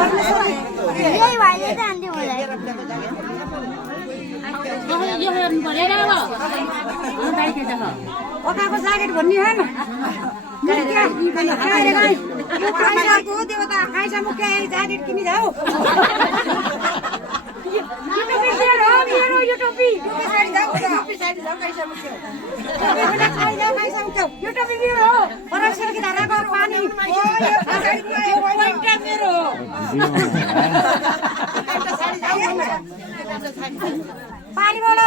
यही भाइले त आन्थ्यो मलाई यो हेर्नु पर्यो ओकाको ज्याकेट भन्ने हैन यो पैसाको देवता खाइसा मुख्य ज्याकेट किनी जाऊ यो टोपी पछाडि जाऊ खाइसा मुख्य यो टोपी मेरो हो परसेलकी धाराको पानी पोइन्ट मेरो हो पानीबाट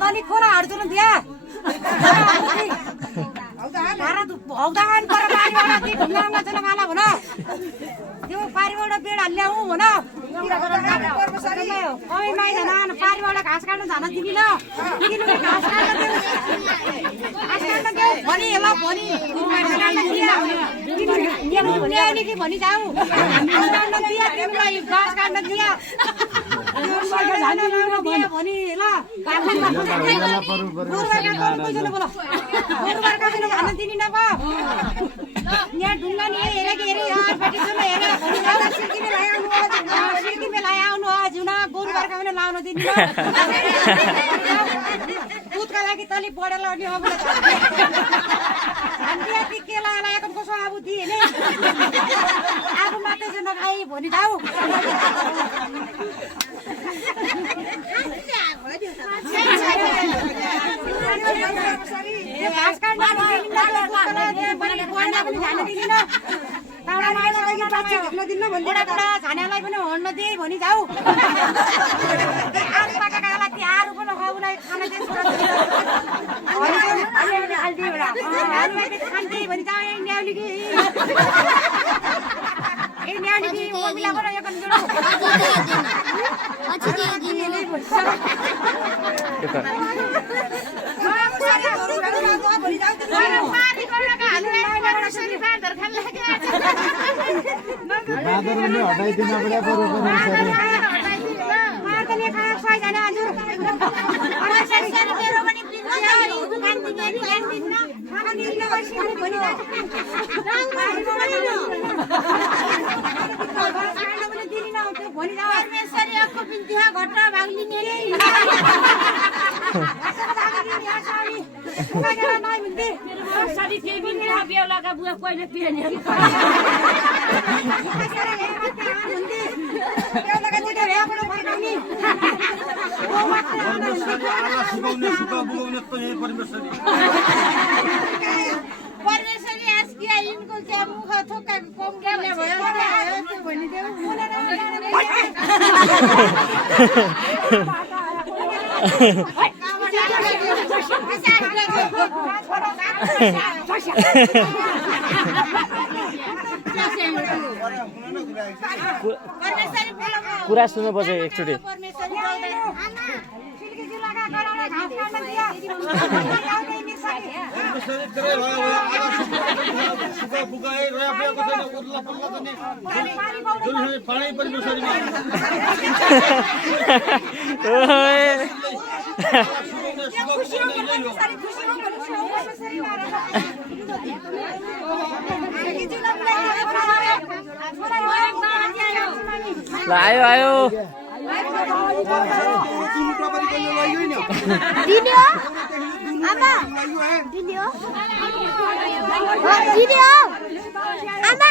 तनी खोला हाड्छु न दिया हौदान पर पानीबाट ती ढुङ्गामा चला माला भन त्यो पानीबाट बेड हाल्ल्याऊ भन अमै माइ जान पानीबाट घाँस काट्न जान तिमी ल किनभने घाँस काट्न देऊ भनी ल भनी ल्याउने कि भनी जाऊ काट्न दिया तिमीलाई घाँस काट्न दिया भनी ल भन्न दिने नभए यहाँ ढुङ्गा नि हेरे कि हेरे सिर्की मेलाइ आउनु जुन गोरु बार्का पनि लाउन दिनु दुधका लागि तली बढेर लड्ने हामी के लगाएको कसो अब दिए नि आफू मात्रै चाहिँ नखाइ भनी जाऊ छानालाई पनि हड्न दे भनी जाऊ आलु पाकाको लागि आलु पनि नखाउलाई खाना खान्थे भनी जाऊ न्याउली कि न्याउली कि मिलाएर बेहुलाका बुवा कहिले पिएन परमेश्वरी आज किया इनको क्या मुख थोका कम क्या भयो भनिदेऊ कुरा सुन्नुपर्छ एकचोटि आयो आयो दिदियो आमा दिदियो दिदियो आमा